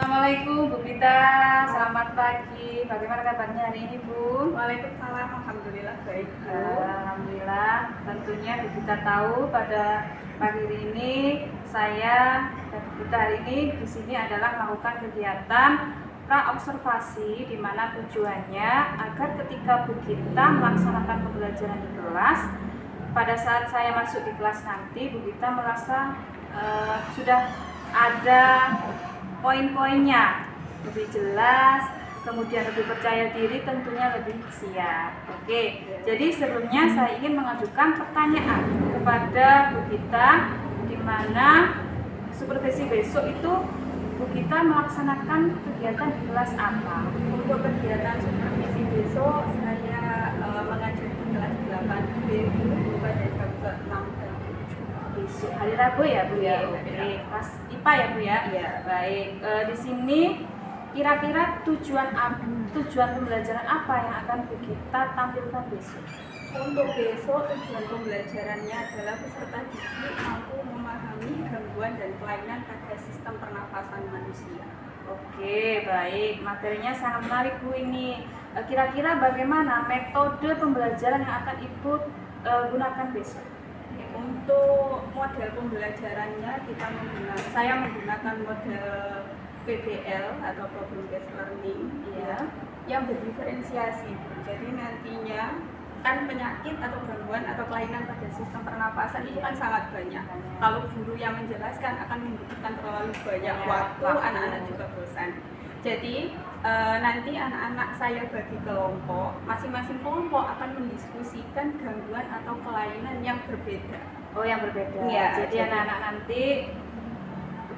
Assalamualaikum Bu Gita, selamat pagi. Bagaimana kabarnya hari ini Bu? Waalaikumsalam, alhamdulillah baik Bu. Alhamdulillah. Tentunya Bu Gita tahu pada pagi ini saya dan Bu Gita hari ini di sini adalah melakukan kegiatan pra-observasi, di mana tujuannya agar ketika Bu Gita melaksanakan pembelajaran di kelas, pada saat saya masuk di kelas nanti Bu Gita merasa sudah ada poin-poinnya lebih jelas, kemudian lebih percaya diri, tentunya lebih siap. Oke, jadi sebelumnya saya ingin mengajukan pertanyaan kepada Bu Gita, di mana supervisi besok itu Bu Gita melaksanakan kegiatan di kelas apa? Untuk kegiatan supervisi besok saya mengajar di kelas 8B pada jam ke-6 dan 7. Besok hari Rabu ya Bu ya? Oke, kelas IPA ya Bu ya? Iya. Baik, di sini kira-kira tujuan pembelajaran apa yang akan Bu Gita tampilkan besok? Untuk besok tujuan pembelajarannya adalah peserta didik mampu memahami gangguan dan kelainan pada sistem pernapasan manusia. Oke, baik. Materinya sangat menarik Bu ini. Kira-kira bagaimana metode pembelajaran yang akan Ibu gunakan besok? Untuk model pembelajarannya saya menggunakan model PBL atau Problem Based Learning, Iya. yang berdiferensiasi. Jadi nantinya kan penyakit atau gangguan atau kelainan pada sistem pernapasan itu kan sangat banyak. Kalau guru yang menjelaskan akan membutuhkan terlalu banyak waktu, anak-anak juga bosan. Jadi nanti anak-anak saya bagi kelompok, masing-masing kelompok akan mendiskusikan gangguan atau kelainan yang berbeda. Oh, yang berbeda. Ya, jadi anak-anak nanti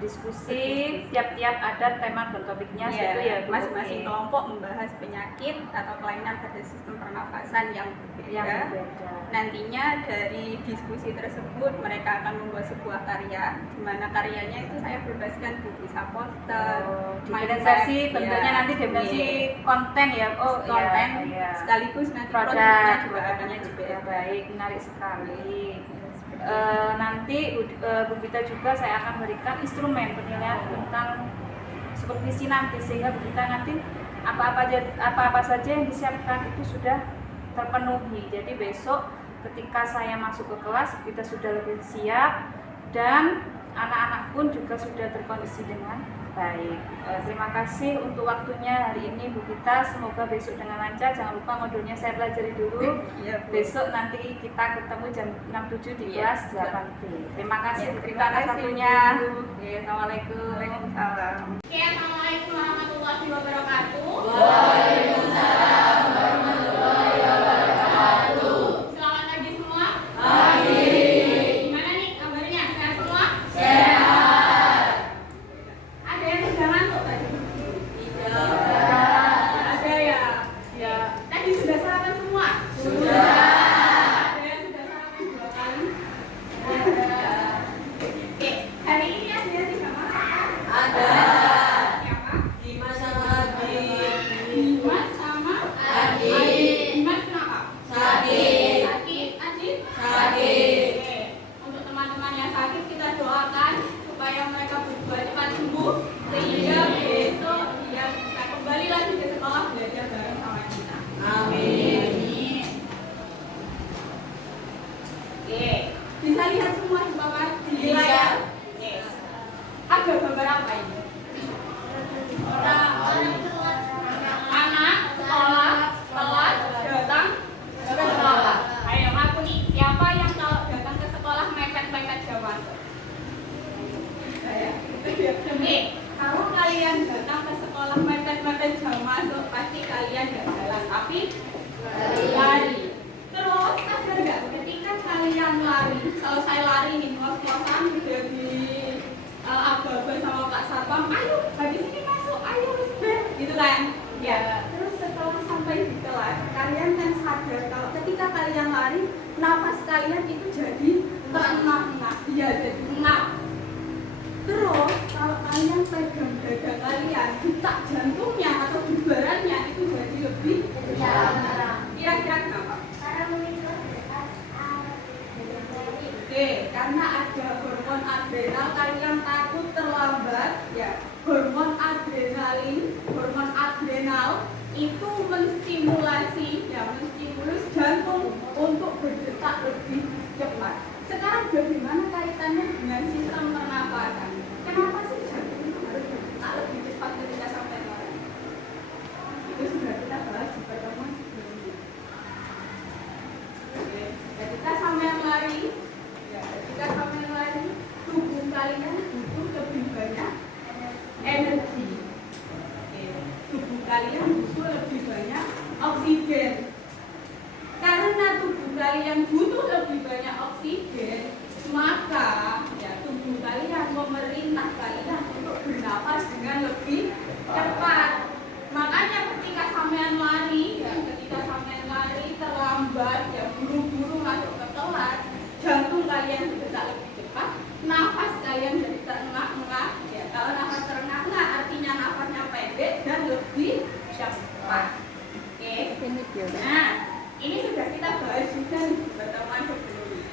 diskusi, tiap-tiap ada tema dan topiknya gitu ya Bu? Masing-masing Oke. kelompok membahas penyakit atau kelainan pada sistem pernafasan yang berbeda. Nantinya dari diskusi tersebut mereka akan membuat sebuah karya, di mana karyanya itu saya berbasiskan buku poster, diferensiasi tentunya nanti diferensiasi konten ya. Oh, konten iya. sekaligus nanti Produk produknya juga produknya adanya juga juga baik, menarik sekali. Nanti Bu Gita juga saya akan berikan instrumen penilaian tentang supervisi nanti, sehingga Bu Gita nanti apa-apa saja yang disiapkan itu sudah terpenuhi. Jadi besok ketika saya masuk ke kelas kita sudah lebih siap dan anak-anak pun juga sudah terkondisi dengan baik. Terima kasih untuk waktunya hari ini Bu Gita. Semoga besok dengan lancar. Jangan lupa modulnya saya pelajari dulu. Iya, Bu. Besok nanti kita ketemu jam 6.7 di Iya. kelas 8B. Terima kasih Iya, Bu terima Gita atas kasih, waktunya. Bu. Oke, Assalamualaikum. Waalaikumsalam. Oke, assalamualaikum warahmatullahi wabarakatuh. Waalaikumsalam warahmatullahi wabarakatuh. Selamat pagi semua. Pagi. Gimana nih kabarnya? Sehat semua? Sehat. Ada yang sudah ngantuk tadi? Ada ya? Ya. Tadi sudah sarapan semua? Sudah. Ada yang sudah sarapan 2 kali? Ada. Oke, hari ini ada di kamar apa? Ada. Siapa? Dimas sama Adi. Dimas sama Adi. Dimas kenapa? Sakit. Sakit, Adi? Sakit. Oke, untuk teman-teman yang sakit kita doakan supaya mereka berdua cepat sembuh sehingga besok dia bisa kembali lagi ke sekolah belajar bareng sama kita. Amin. Oke, bisa lihat semua di bawah di Bisa. layar. Oke. Ada gambar apa ini? Anak sekolah telat datang ke sekolah. Ayo aku nih, siapa yang kalau datang ke sekolah mepet-mepet jam masuk? Oke, kalau kalian datang ke sekolah mepet-mepet jam masuk, pasti kalian gak jalan, tapi lari. Terus sadar nggak ketika kalian lari, kalau saya lari nih ngos-ngosan udah di aba-aba sama Kak Satpam, ayo habis ini masuk, ayo wis gitu kan? Ya. Terus setelah sampai di kelas, kalian kan sadar kalau ketika kalian lari, nafas kalian itu jadi terenang, iya jadi ngap. Terus kalau kalian pegang dada kalian, detak jantungnya atau bubarannya itu jadi lebih kencang. Kira-kira kenapa? Oke, karena ada hormon adrenal, kalian takut terlambat ya hormon adrenal itu menstimulasi jantung untuk berdetak lebih cepat. Sekarang bagaimana kaitannya dengan sistem pernapasan? Kenapa sih jantung itu harus berdetak lebih cepat ketika sampai lari? Itu sudah kita bahas di pertemuan sebelumnya. Oke, ketika sampai lari, tubuh kalian butuh lebih banyak energi. Oke, tubuh kalian butuh lebih banyak oksigen. Karena tubuh kalian butuh lebih banyak oksigen, maka tubuh kalian memerintah kalian untuk bernapas dengan lebih cepat. Makanya ketika sampean lari terlambat, buru-buru masuk ke kelas, jantung kalian berdetak lebih cepat, nafas kalian jadi terengah-engah. Kalau nafas terengah-engah artinya nafasnya pendek dan lebih cepat. Oke. Nah, ini sudah kita bahas juga di pertemuan sebelumnya.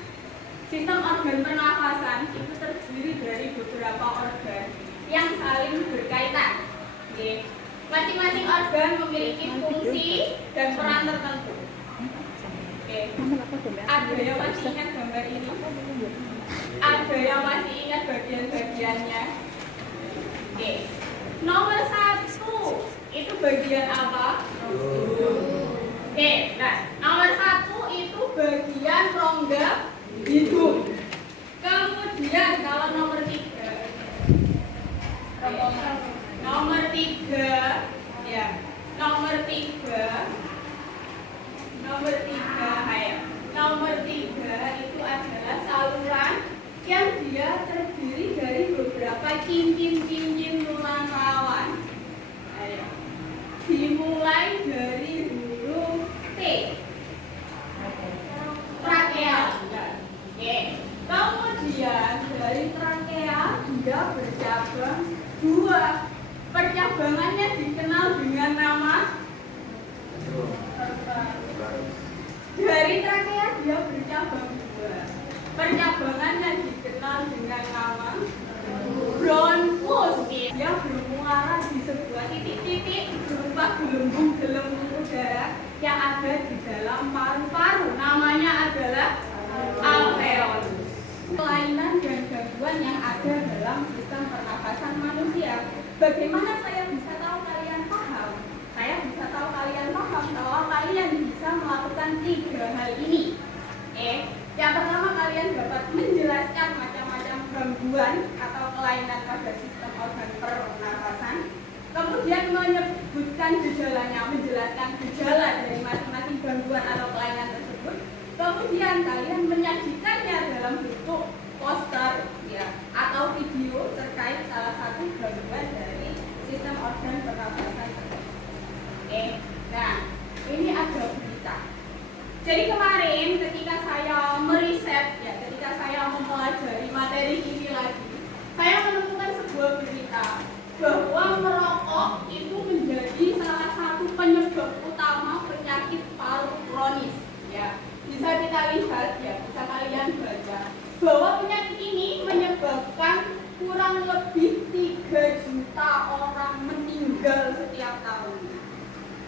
Sistem organ pernafasan itu terdiri dari beberapa organ yang saling berkaitan. Oke. Masing-masing organ memiliki fungsi dan peran tertentu. Oke. Ada yang masih ingat gambar ini? Ada yang masih ingat bagian-bagiannya? Oke. Nomor 1 itu bagian apa? Oke, nah nomor 1 itu bagian rongga hidung. Kemudian kalau nomor 3, itu adalah saluran yang dia terdiri dari beberapa cincin-cincin tulang rawan. Ayo. Dimulai dari huruf T. Trakea. Oke. Kemudian dari trakea dia bercabang 2. Percabangannya dikenal dengan nama dari trakea dia bercabang 2. Percabangannya dikenal dengan nama bronkus. Dia bermuara di sebuah titik-titik berupa gelembung-gelembung udara yang ada di dalam paru-paru. Namanya adalah alveolus. Kelainan dan gangguan yang ada dalam sistem pernapasan manusia. Bagaimana saya bisa tahu kalian paham? Saya bisa tahu kalian paham kalau kalian bisa melakukan 3 hal ini. Yang pertama, kalian dapat menjelaskan macam-macam gangguan atau kelainan pada sistem organ pernapasan. Kemudian menyebutkan gejalanya, menjelaskan gejala dari masing-masing gangguan atau kelainan tersebut. Kemudian kalian menyajikannya dalam bentuk poster atau video terkait salah satu gangguan dari sistem organ pernapasan tersebut. Nah, ini ada berita. Jadi kemarin ketika saya meriset, ketika saya mempelajari materi ini lagi, saya menemukan sebuah berita bahwa merokok itu menjadi salah satu penyebab utama penyakit paru kronis. Bisa kita lihat, bisa kalian baca bahwa penyakit ini menyebabkan kurang lebih 3 juta orang meninggal setiap tahunnya.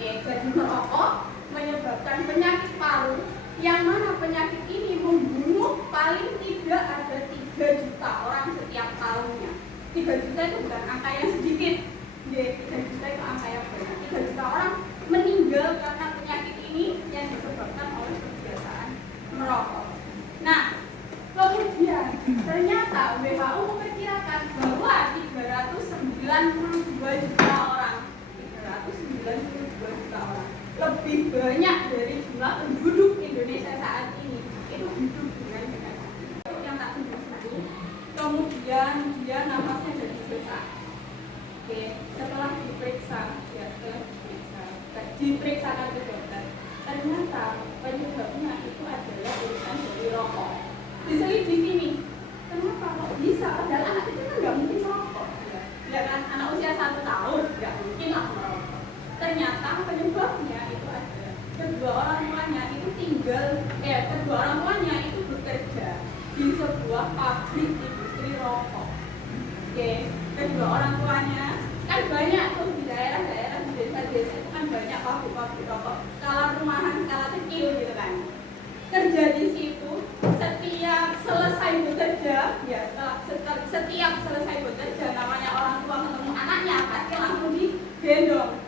Jadi merokok menyebabkan penyakit paru, yang mana penyakit ini membunuh paling tidak ada 3 juta orang setiap tahunnya. 3 juta itu bukan angka yang sedikit, 3 juta itu angka yang banyak. 3 juta orang meninggal karena penyakit ini yang disebabkan oleh kebiasaan merokok. Nah, kemudian ternyata WHO memperkirakan bahwa 392 juta orang lebih banyak dari jumlah penduduk Indonesia saat ini itu hidup dengan penyakit yang tak sembuh. Kemudian dia nafasnya jadi sesak. Setelah diperiksakan ke dokter, ternyata penyebabnya itu adalah urusan dari rokok. Diselidiki, kenapa kok bisa? Padahal anak itu kan nggak mungkin merokok, kan? Anak usia 1 tahun nggak mungkin lah merokok. Ternyata penyebabnya itu adalah kedua orang tuanya itu bekerja di sebuah pabrik industri rokok. Kedua orang tua rumahan skala kecil gitu kan. Kerja di situ, setiap selesai bekerja, ya setiap selesai bekerja, namanya orang tua ketemu anaknya pasti langsung digendong.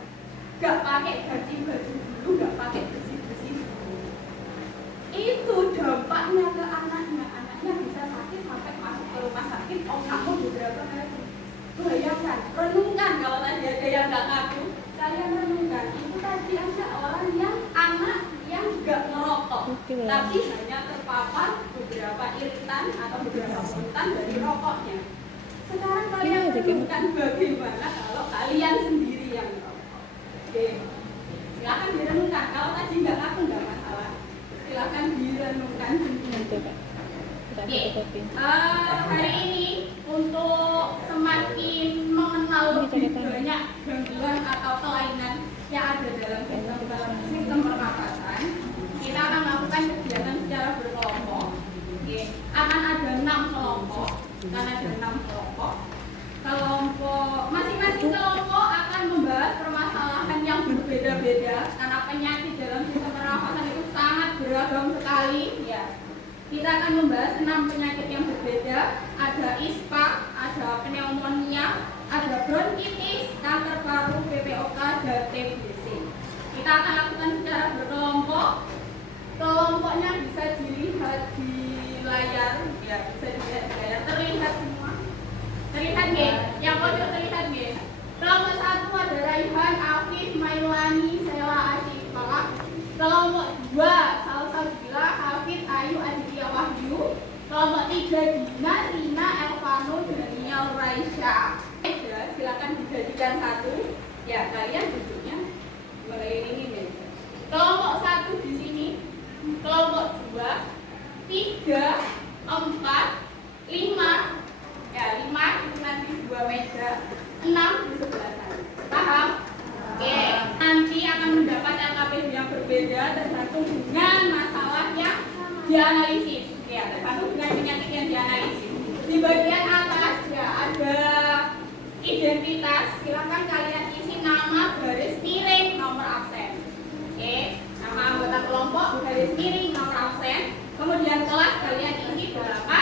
Gak pakai ganti baju dulu, gak pakai bersih-bersih dulu. Itu dampaknya ke anaknya bisa sakit sampai masuk ke rumah sakit. Oh, kamu beberapa hari. Bayangkan, renungkan kalau tadi ada yang gak ngaku, kalian renungkan. Itu tadi ada orang yang anak yang gak ngerokok, tapi hanya terpapar beberapa iritan atau beberapa polutan dari rokoknya. Sekarang kalian renungkan bagaimana kalau kalian sendiri yang ngerokok. Oke, silakan direnungkan. Kalau tadi nggak ngaku nggak masalah. Silakan direnungkan sendiri. Oke, hari ini untuk semakin mengenal lebih banyak gangguan atau kelainan yang ada dalam sistem pernapasan, kita akan melakukan kegiatan secara berkelompok. Oke, akan ada 6 kelompok. Masing-masing kelompok akan membahas permasalahan yang berbeda-beda karena penyakit dalam sistem pernapasan itu sangat beragam sekali. Ya, kita akan membahas 6 penyakit yang berbeda. Ada ISPA, ada pneumonia, ada bronkitis, kanker paru, PPOK, dan TBC. Kita akan lakukan secara berkelompok. Kelompoknya bisa dilihat di layar, ya bisa dilihat di layar. Terlihat semua. Terlihat nggih? Yang pojok terlihat nggih? Kelompok 1 ada Raihan, Afif, Mailani, Sela, Asyifa. Kelompok 2 Salsabila, Hafid, Ayu, Aditya, Wahyu. Kelompok 3 Dina, Rina, Elvano, Daniel, Raisya. Silakan dijadikan satu. Ya, kalian duduknya mengelilingi meja. Kelompok 1 di sini. Kelompok 2, 3, 4, 5. Ya, 5 itu nanti 2 meja. 6 di sebelah sana. Paham? Oke, nanti akan mendapat LKPD yang berbeda tergantung dengan masalah yang dianalisis. Ya, tergantung dengan penyakit yang dianalisis. Di bagian atas ya ada identitas. Silakan kalian isi nama, garis miring, nomor absen. Oke, nama anggota kelompok, garis miring, nomor absen. Kemudian kelas kalian isi berapa?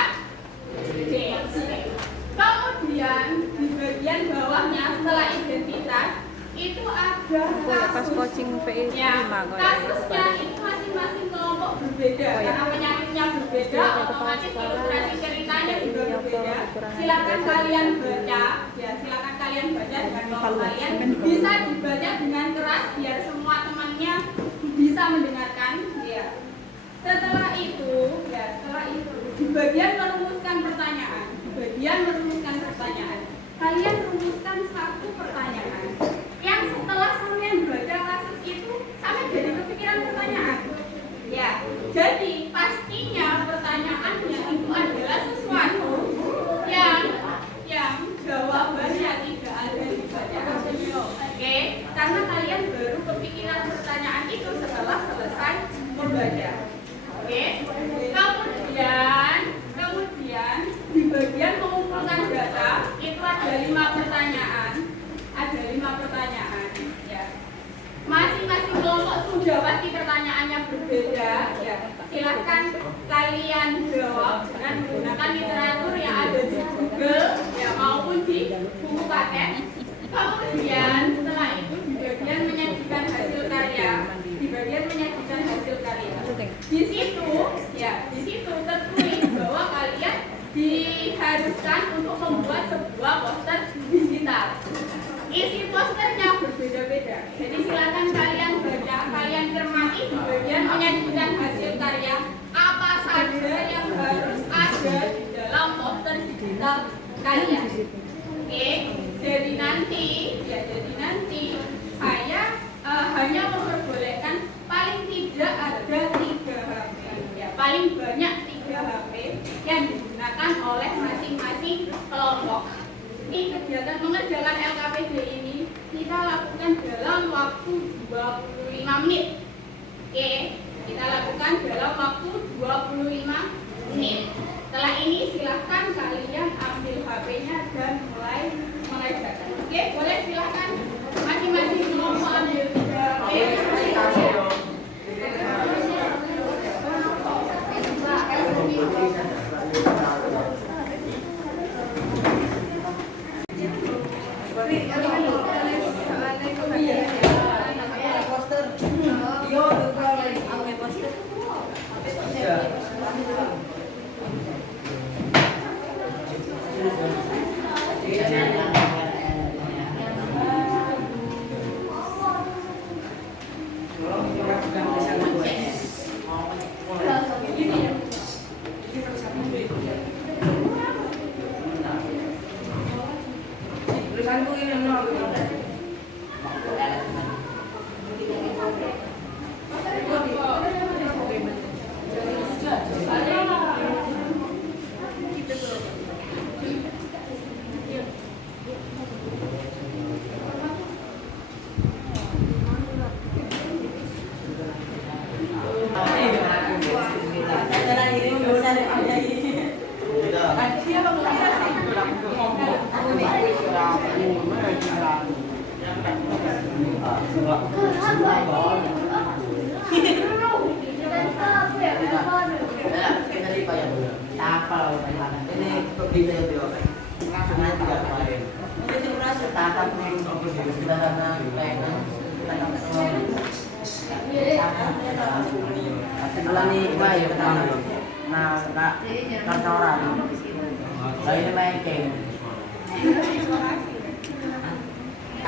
Kemudian di bagian bawahnya setelah identitas itu ada kasus. Ya, kasusnya itu masing-masing kelompok berbeda karena penyakitnya berbeda, otomatis ilustrasi ceritanya juga berbeda. Silakan kalian baca, ya silakan kalian baca dengan kelompok kalian. Bisa dibaca dengan keras biar semua temannya bisa mendengarkan. Ya. Setelah itu di bagian merumuskan pertanyaan, kalian rumuskan satu pertanyaan. Yang setelah sampean baca kasus itu, sampean jadi kepikiran pertanyaan. Ya, jadi pastinya pertanyaannya itu adalah sesuatu yang jawabannya tidak ada di bacaan. Oke, karena kalian baru kepikiran pertanyaan itu setelah selesai membaca. Oke, kemudian di bagian mengumpulkan data itu ada 5 pertanyaan. Ya. Masing-masing kelompok sudah pasti pertanyaannya berbeda. Ya. Silahkan kalian jawab dengan menggunakan literatur yang ada di Google ya maupun di buku paket. Kemudian setelah itu di bagian menyajikan hasil karya. Di situ tertulis bahwa kalian diharuskan untuk membuat sebuah poster digital. Isi posternya berbeda-beda. Jadi silakan kalian baca, kalian cermati di bagian menyajikan hasil karya apa saja yang harus ada di dalam poster digital kalian. Oke, jadi nanti saya hanya memperbolehkan paling tidak ada 3 HP, ya paling banyak 3 HP yang digunakan oleh masing-masing kelompok. Ini kegiatan mengerjakan LKPD ini kita lakukan dalam waktu 25 menit. Oke, kita lakukan dalam waktu 25 menit. Setelah ini silahkan kalian ambil HP-nya dan mulai mengerjakan. Oke, boleh silahkan masing-masing kelompok ambil HP.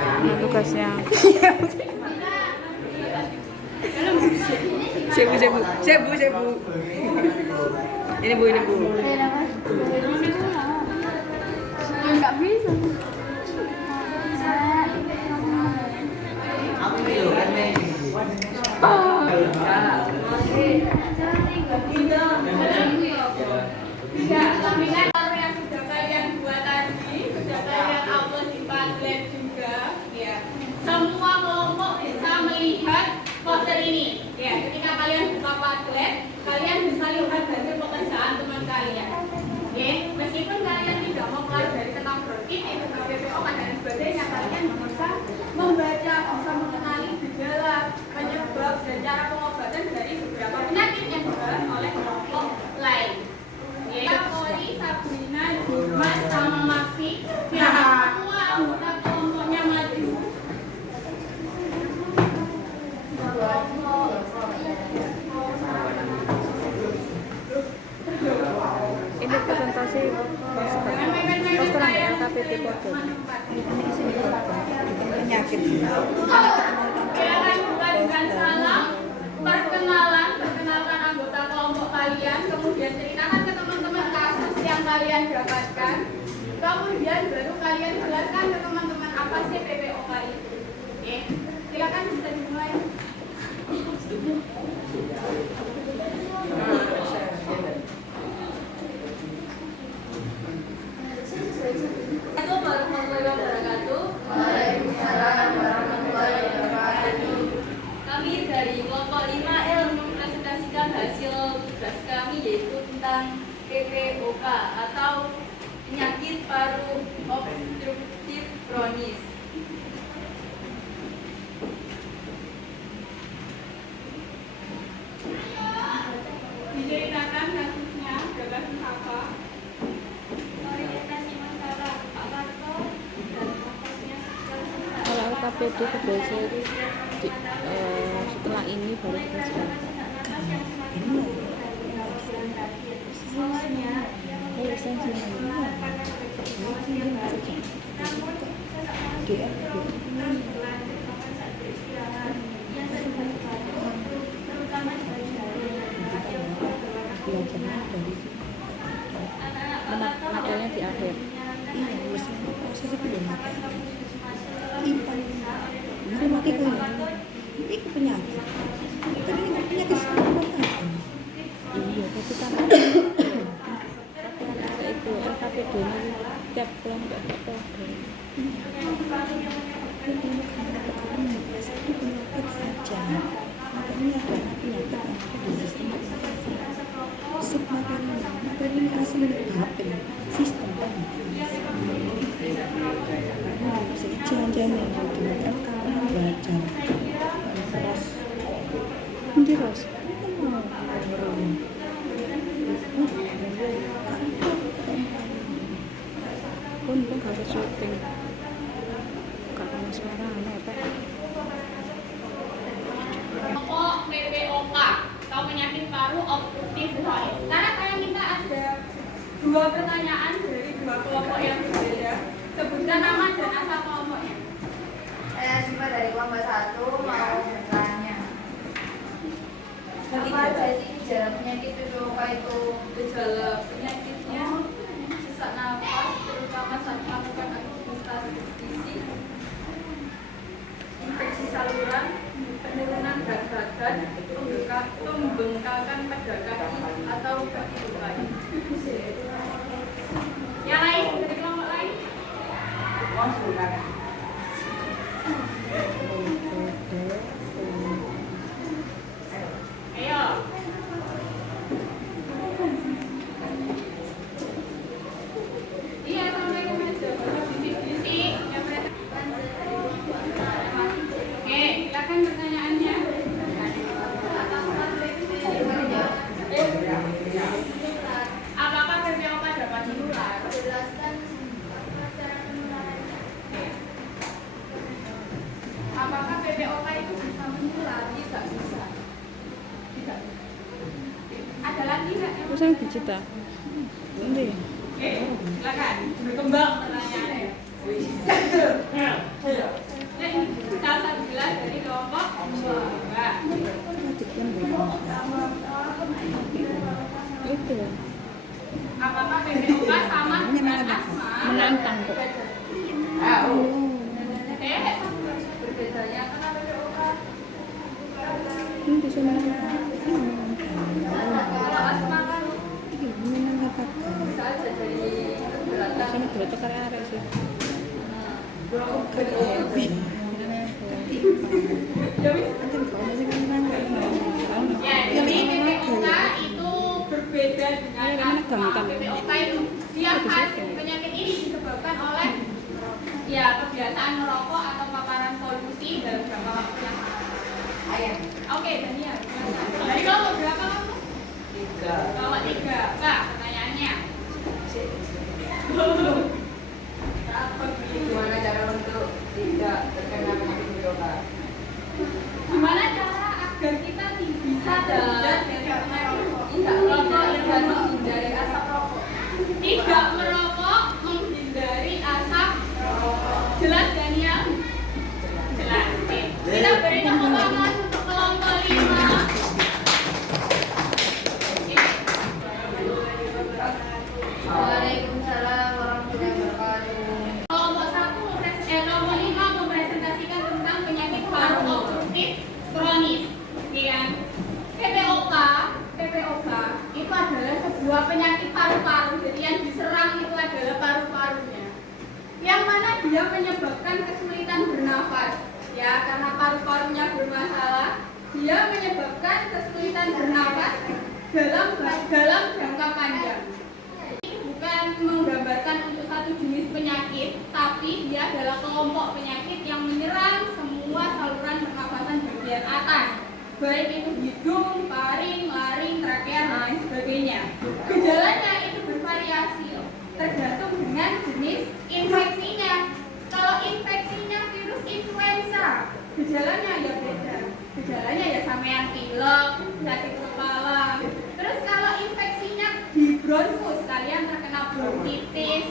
Ini tugasnya. Cebu. Ini bu. Nggak bisa. Yang sudah kalian buat tadi, sudah kalian upload di Padlet juga, ya. Semua kelompok bisa melihat poster ini. Ya, ketika kalian buka Padlet, kalian bisa lihat hasil pekerjaan teman kalian. Oke, meskipun kalian tidak mau keluar dari tentang brokin, itu BPO dan sebagainya, kalian bisa membaca, bisa mengenali gejala, penyebab dan cara pengobatan dari beberapa penyakit yang dibahas oleh kelompok lain. Poli, Sabrina, Dimas, sama Mafi, semua anggota kelompoknya maju. Ini presentasi poster LKPD Kode. Penyakit. Silakan buka dengan salam, perkenalkan anggota kelompok kalian, kemudian ceritakan ke teman-teman kasus yang kalian dapatkan, kemudian baru kalian jelaskan ke teman-teman apa sih PPOK itu. Oke, silakan bisa dimulai. Kami dari kelompok 5L mempresentasikan hasil tugas kami yaitu tentang PPOK atau penyakit paru obstruktif kronis. Diceritakan kasusnya, gagas apa? Orientasi masalah Pak Marto dan fokusnya Kalau LKPD biasa setelah ini baru selesai. Materinya di akhir. Prosesnya belum mati. Ipan. Mari mati kau. Itu penyakit. Tapi ini penyakit semua. Iya, tapi kan itu LKPD ini tiap kelompok ada. Itu penyakit saja. Ini adalah penyakit yang ada di sistem imunisasi. Materi ini asli dari sistem imunisasi. Jadi jangan-jangan gitu. Kamu belajar. Terus. Untung harus syuting. Karena sekarang apa? Kelompok PPOK atau penyakit paru obstruktif kronis. Sekarang saya minta ada dua pertanyaan dari dua kelompok yang berbeda. menggunakan pedal kaki atau kaki bukan. Yang lain dari kelompok lain? Ayo. Iya, sampai ke meja. Bisik-bisik. Oke, silakan pertanyaannya. Apakah PPOK dapat menular? Apakah PPOK itu bisa menular? Tidak bisa. Tidak. Ada lagi nggak? Terus yang dicita. Nanti. Oke, silakan. Berkembang pertanyaannya. Nah, ini salah satu gelas dari kelompok 2. Itu. Apakah PPOK sama dengan asma? Menantang kok. Berbedanya karena PPOK. Ini bisa menantang. Kalau asma kan Ini menantang. bisa aja dari keberatan. Sana berarti karya arek sih. Ya, jadi PPOK itu berbeda dengan asma. PPOK itu dia hasil penyakit ini disebabkan oleh ya kebiasaan merokok atau paparan polusi dalam jangka waktu yang sangat. Oke, Daniel. Dari kelompok berapa kamu? 3. Kelompok 3. Kak, pertanyaannya. Gimana cara untuk tidak terkena penyakit PPOK? Gimana cara agar kita bisa terhindar dari merokok? Tidak merokok dan menghindari asap rokok. Tidak merokok, menghindari asap rokok. Jelas, Daniel? Jelas. Oke. Kita beri tepuk tangan untuk kelompok 5. Waalaikumsalam warahmatullahi wabarakatuh. Kelompok 5 mempresentasikan tentang penyakit paru obstruktif kronis. Ya. PPOK itu adalah sebuah penyakit paru-paru. Jadi yang diserang itu adalah paru-parunya. Yang mana dia menyebabkan kesulitan bernafas. Ya, karena paru-parunya bermasalah, dia menyebabkan kesulitan bernafas dalam jangka panjang. Bukan menggambarkan untuk satu jenis penyakit, tapi dia adalah kelompok penyakit yang menyerang semua saluran pernafasan bagian atas, baik itu hidung, paring, laring, trakea, dan lain sebagainya. Gejalanya itu bervariasi, tergantung dengan jenis infeksinya. Kalau infeksinya virus influenza, gejalanya ya beda. Gejalanya ya sampean pilek, sakit kepala. Terus kalau infeksinya di bronkus, kalian terkena bronkitis,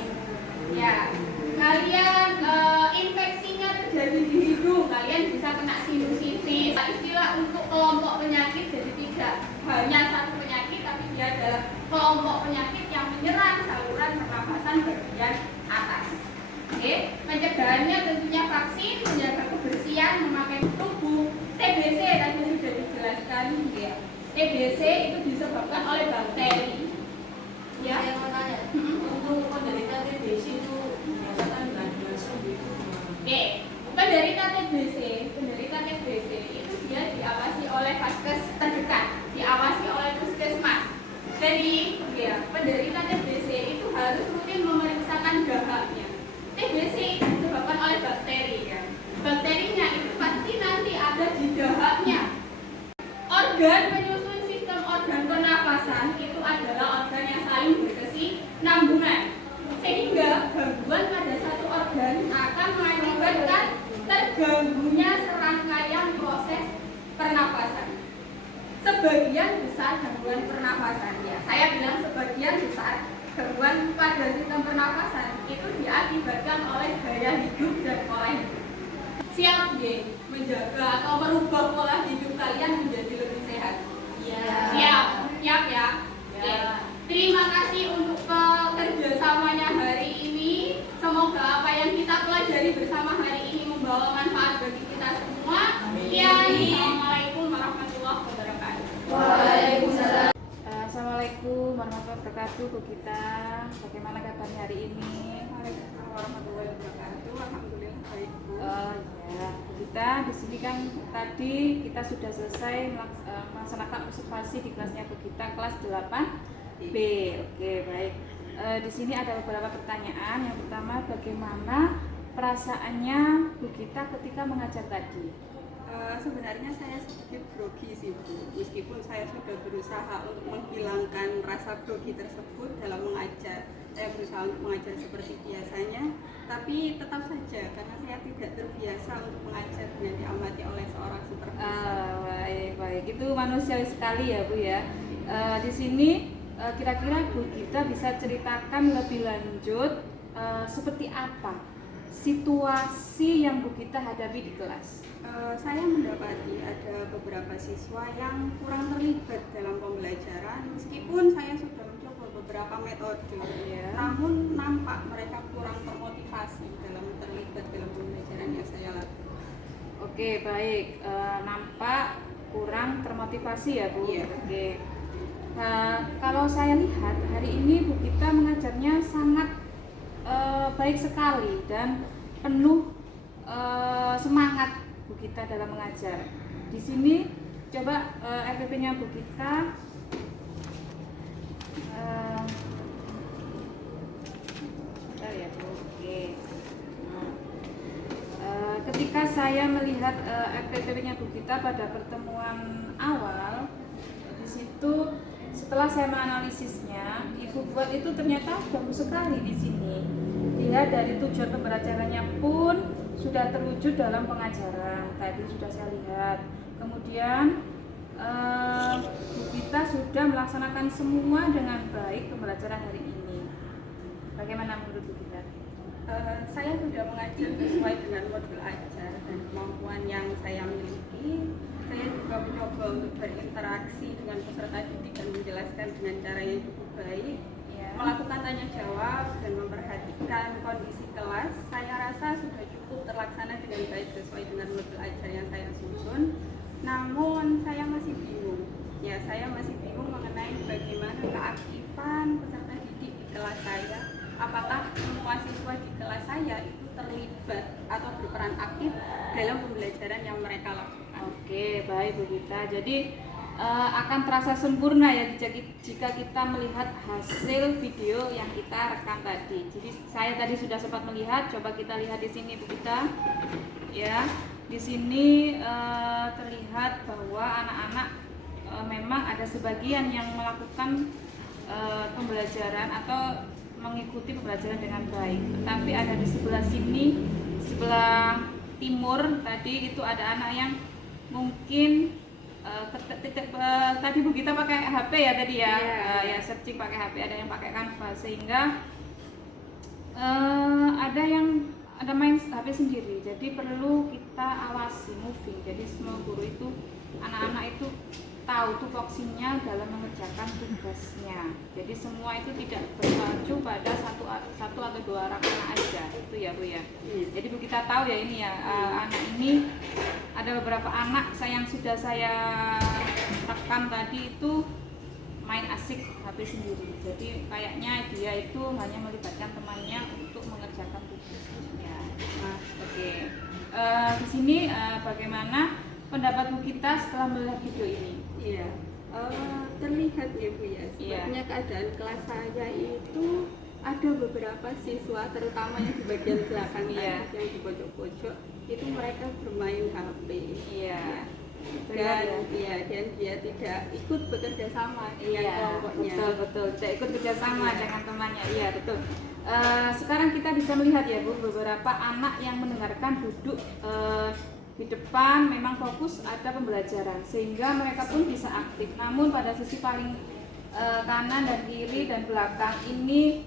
ya. Kalian infeksinya terjadi di hidung, kalian bisa kena sinusitis. Istilah untuk kelompok penyakit jadi tidak hanya satu penyakit, tapi dia adalah kelompok penyakit yang menyerang saluran pernafasan bagian atas. Oke, pencegahannya tentunya vaksin, menjaga kebersihan, memakai tubuh. TBC tadi sudah dijelaskan, ya. TBC itu disebabkan oleh bakteri. Ya. Saya mau tanya, untuk penderita TBC itu dinyatakan dengan sembuh. Oke, penderita TBC itu dia diawasi oleh vaskes terdekat, diawasi oleh puskesmas. Jadi, ya, penderita TBC itu harus rutin memeriksakan dahaknya. TBC itu disebabkan oleh bakteri, ya. Bakterinya itu pasti nanti ada di dahaknya. Organ penyusun sistem organ pernapasan itu adalah organ yang saling berkesinambungan, sehingga gangguan pada satu organ akan mengakibatkan terganggunya serangkaian proses pernapasan. Sebagian besar gangguan pernapasan, ya, saya bilang sebagian besar gangguan pada sistem pernapasan itu diakibatkan oleh gaya hidup dan pola hidup. Siap ya, menjaga atau merubah pola hidup kalian menjadi lebih sehat. Iya. Siap ya. Oke. Terima kasih untuk kerjasamanya hari ini. Semoga apa yang kita pelajari bersama hari ini membawa manfaat bagi kita semua. Assalamualaikum warahmatullahi wabarakatuh. Waalaikumsalam. warahmatullahi wabarakatuh, Bu Gita. Bagaimana kabarnya hari ini? Waalaikumsalam warahmatullahi wabarakatuh. Alhamdulillah baik, Bu. Ya, Bu Gita, di sini kan tadi kita sudah selesai melaksanakan observasi di kelasnya Bu Gita, kelas 8B. Oke, baik. Di sini ada beberapa pertanyaan. Yang pertama, bagaimana perasaannya Bu Gita ketika mengajar tadi? Sebenarnya saya sedikit grogi sih, Bu. Meskipun saya sudah berusaha untuk menghilangkan rasa grogi tersebut dalam mengajar. Saya berusaha untuk mengajar seperti biasanya, tapi tetap saja karena saya tidak terbiasa untuk mengajar dengan diamati oleh seorang supervisor. Baik, itu manusiawi sekali ya Bu ya. Di sini kira-kira Bu Gita bisa ceritakan lebih lanjut seperti apa situasi yang Bu Gita hadapi di kelas? Saya mendapati ada beberapa siswa yang kurang terlibat dalam pembelajaran meskipun saya sudah mencoba beberapa metode, namun nampak mereka kurang termotivasi dalam terlibat dalam pembelajaran yang saya lakukan. Oke, baik. Nampak kurang termotivasi ya Bu. Iya. Oke. Kalau saya lihat hari ini Bu Gita mengajarnya sangat baik sekali dan penuh semangat Bu Gita dalam mengajar. Di sini coba RPP-nya Bu Gita. Bentar ya Bu. Oke. Ketika saya melihat RPP-nya Bu Gita pada pertemuan awal, di situ setelah saya menganalisisnya, Ibu buat itu ternyata bagus sekali di sini. Dilihat dari tujuan pembelajarannya pun sudah terwujud dalam pengajaran. Tadi sudah saya lihat. Kemudian Bu Gita sudah melaksanakan semua dengan baik pembelajaran hari ini. Bagaimana menurut Bu Gita? Saya sudah mengajar sesuai dengan modul ajar dan kemampuan yang saya miliki. Saya juga mencoba untuk berinteraksi dengan peserta didik dan menjelaskan dengan cara yang cukup baik, melakukan tanya jawab dan memperhatikan kondisi kelas. Saya rasa sudah cukup terlaksana dengan baik sesuai dengan modul ajar yang saya susun. Namun saya masih bingung. Saya masih bingung mengenai bagaimana keaktifan peserta didik di kelas saya. Apakah semua siswa di kelas saya itu terlibat atau berperan aktif dalam pembelajaran yang mereka lakukan? Oke, baik Bu Gita. Jadi akan terasa sempurna ya jika kita melihat hasil video yang kita rekam tadi. Jadi saya tadi sudah sempat melihat, coba kita lihat di sini Bu Gita. Ya, di sini terlihat bahwa anak-anak memang ada sebagian yang melakukan pembelajaran atau mengikuti pembelajaran dengan baik. Tetapi ada di sebelah sini, sebelah timur tadi itu ada anak yang mungkin tadi Bu Gita pakai HP ya tadi ya, ya searching pakai HP, ada yang pakai Canva, sehingga ada main HP sendiri. Jadi perlu kita awasi moving. Jadi semua guru itu, anak-anak itu tahu tupoksinya dalam mengerjakan tugasnya. Jadi semua itu tidak berpacu pada satu atau dua orang anak aja, itu ya Bu ya. Jadi Bu Gita tahu ya ini ya, anak ini ada beberapa anak yang sudah saya rekam tadi itu main asik HP sendiri. Jadi kayaknya dia itu hanya melibatkan temannya untuk mengerjakan tugasnya. Oke. Di sini bagaimana pendapat Bu Gita setelah melihat video ini? Iya, terlihat ya Bu ya. Sebenarnya keadaan kelas saya itu ada beberapa siswa, terutama yang di bagian belakang yang di pojok-pojok, itu mereka bermain HP. Dan dia tidak ikut bekerja sama dengan kelompoknya. Betul, tidak ikut bekerja sama dengan temannya. Iya betul. Sekarang kita bisa melihat ya Bu, beberapa anak yang mendengarkan duduk di depan memang fokus ada pembelajaran sehingga mereka pun bisa aktif. Namun pada sisi paling kanan dan kiri dan belakang ini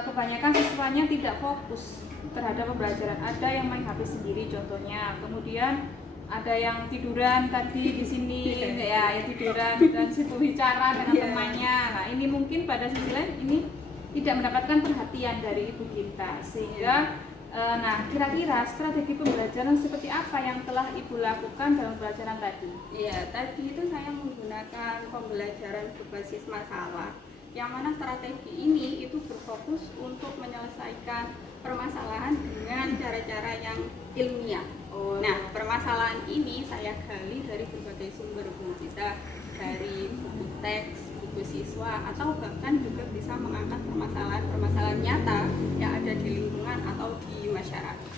kebanyakan siswanya tidak fokus terhadap pembelajaran. Ada yang main HP sendiri contohnya. Kemudian ada yang tiduran tadi di sini ya tiduran dan situ bicara dengan temannya. Nah, ini mungkin pada sisi lain ini tidak mendapatkan perhatian dari Ibu Gita sehingga nah, kira-kira strategi pembelajaran seperti apa yang telah Ibu lakukan dalam pembelajaran tadi? Iya, tadi itu saya menggunakan pembelajaran berbasis masalah. yang mana strategi ini itu berfokus untuk menyelesaikan permasalahan dengan cara-cara yang ilmiah. Nah, permasalahan ini saya gali dari berbagai sumber, Bu. Bisa dari buku teks, buku siswa, atau bahkan juga bisa mengangkat permasalahan-permasalahan nyata yang ada di lingkungan atau di masyarakat.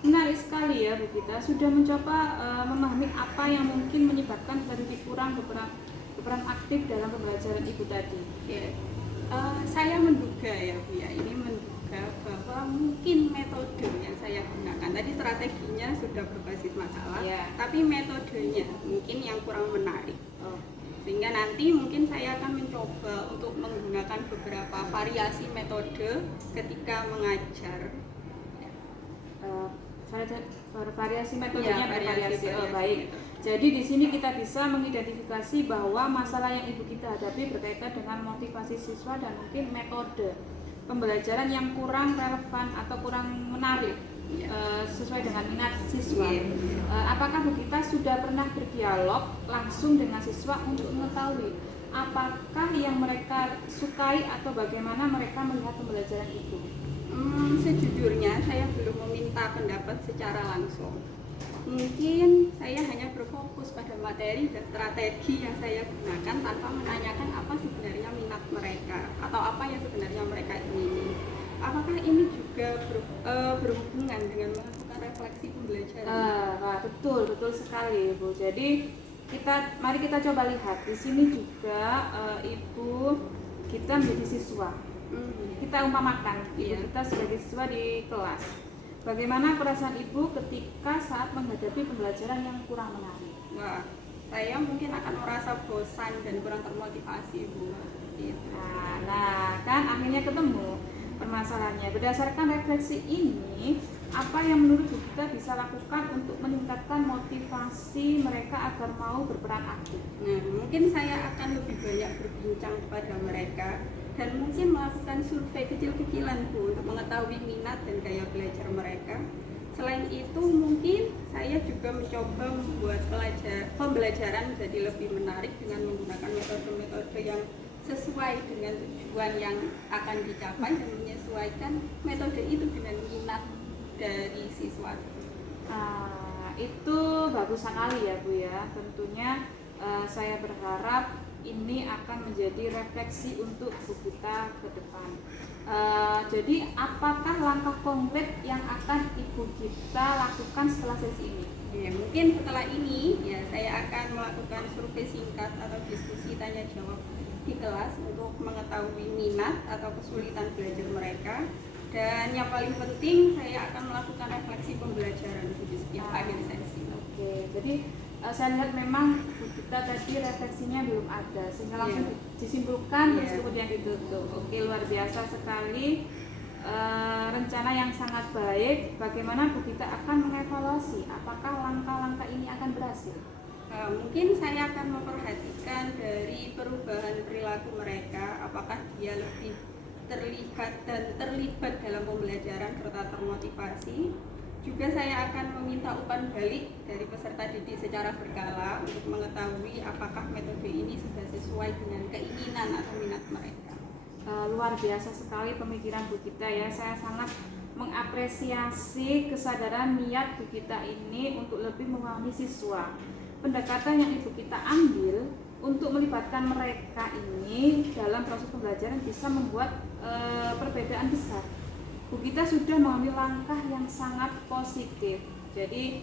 Menarik sekali ya Bu Gita, sudah mencoba memahami apa yang mungkin menyebabkan lebih kurang berperan aktif dalam pembelajaran Ibu tadi. Ya, saya menduga ya Bu ya, ini menduga bahwa mungkin metode yang saya gunakan tadi strateginya sudah berbasis masalah, Ya. tapi metodenya mungkin yang kurang menarik. Sehingga nanti mungkin saya akan mencoba untuk menggunakan beberapa variasi metode ketika mengajar. Variasi metodenya Ya, variasi baik. metode. Jadi di sini kita bisa mengidentifikasi bahwa masalah yang Ibu kita hadapi berkaitan dengan motivasi siswa dan mungkin metode pembelajaran yang kurang relevan atau kurang menarik sesuai dengan minat siswa. Apakah Bu Gita sudah pernah berdialog langsung dengan siswa untuk mengetahui apakah yang mereka sukai atau bagaimana mereka melihat pembelajaran itu? Sejujurnya saya belum meminta pendapat secara langsung. Mungkin saya hanya berfokus pada materi dan strategi yang saya gunakan tanpa menanyakan apa sebenarnya minat mereka atau apa yang sebenarnya mereka ingini. Apakah ini juga berhubungan dengan melakukan refleksi pembelajaran? Betul sekali Bu. Jadi mari kita coba lihat di sini juga Ibu kita menjadi siswa. Kita umpamakan Ibu kita sebagai siswa di kelas. Bagaimana perasaan Ibu ketika saat menghadapi pembelajaran yang kurang menarik? Wah, saya mungkin akan merasa bosan dan kurang termotivasi, Bu. Gitu. Nah, kan akhirnya ketemu permasalahannya. Berdasarkan refleksi ini, apa yang menurut Bu kita bisa lakukan untuk meningkatkan motivasi mereka agar mau berperan aktif? Nah, mungkin saya akan lebih banyak berbincang kepada mereka dan mungkin melakukan survei kecil-kecilan, Bu, untuk mengetahui minat dan gaya belajar mereka. Selain itu, mungkin saya juga mencoba membuat pembelajaran menjadi lebih menarik dengan menggunakan metode-metode yang sesuai dengan tujuan yang akan dicapai dan menyesuaikan metode itu dengan minat dari siswa. Itu bagus sekali ya Bu ya. Tentunya saya berharap ini akan menjadi refleksi untuk Bu kita ke depan. Jadi apakah langkah konkret yang akan Ibu kita lakukan setelah sesi ini? Ya, mungkin setelah ini ya saya akan melakukan survei singkat atau diskusi tanya jawab di kelas untuk mengetahui minat atau kesulitan belajar mereka. Dan yang paling penting saya akan melakukan refleksi pembelajaran di setiap akhir sesi. Oke, jadi saya lihat memang Bu kita tadi refleksinya belum ada sehingga langsung disimpulkan terus kemudian ditutup. Oke, luar biasa sekali. Rencana yang sangat baik. Bagaimana Bu kita akan mengevaluasi apakah langkah-langkah ini akan berhasil? Mungkin saya akan memperhatikan dari perubahan perilaku mereka, apakah dia lebih terlihat dan terlibat dalam pembelajaran serta termotivasi. Juga saya akan meminta umpan balik dari peserta didik secara berkala untuk mengetahui apakah metode ini sudah sesuai dengan keinginan atau minat mereka. Luar biasa sekali pemikiran Bu kita ya. Saya sangat mengapresiasi kesadaran niat Bu kita ini untuk lebih memahami siswa. Pendekatan yang Ibu kita ambil untuk melibatkan mereka ini dalam proses pembelajaran bisa membuat perbedaan besar. Bu kita sudah mengambil langkah yang sangat positif. Jadi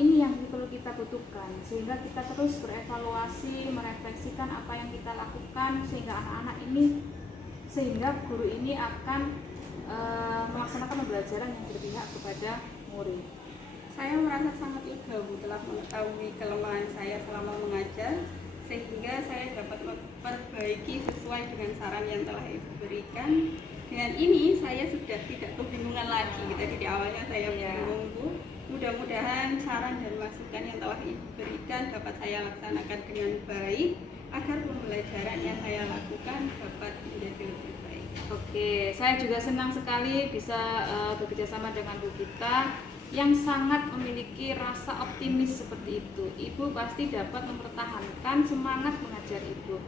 ini yang perlu kita butuhkan sehingga kita terus berevaluasi, merefleksikan apa yang kita lakukan sehingga anak-anak ini, sehingga guru ini akan melaksanakan pembelajaran yang berpihak kepada murid. Saya merasa sangat lega, Bu, telah mengetahui kelemahan saya selama mengajar sehingga saya dapat memperbaiki sesuai dengan saran yang telah Ibu berikan. Dengan ini saya sudah tidak kebingungan lagi. Tadi di awalnya saya bingung, Bu. Mudah-mudahan saran dan masukan yang telah Ibu berikan dapat saya laksanakan dengan baik agar pembelajaran yang saya lakukan dapat menjadi lebih baik. Oke, saya juga senang sekali bisa bekerjasama dengan Bu kita yang sangat memiliki rasa optimis seperti itu. Ibu pasti dapat mempertahankan semangat mengajar Ibu.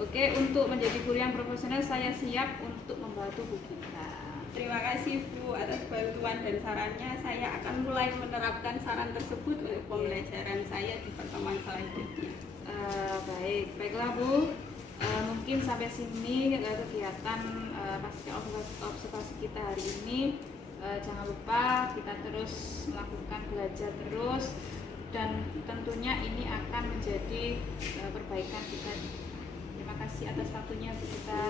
Oke, untuk menjadi guru yang profesional saya siap untuk membantu Bu Gita. Terima kasih Bu atas bantuan dan sarannya. Saya akan mulai menerapkan saran tersebut untuk pembelajaran saya di pertemuan selanjutnya. Baiklah Bu. Mungkin sampai sini kegiatan pasca observasi kita hari ini. Jangan lupa kita terus melakukan belajar terus, dan tentunya ini akan menjadi perbaikan kita. Terima kasih atas waktunya Bu Gita.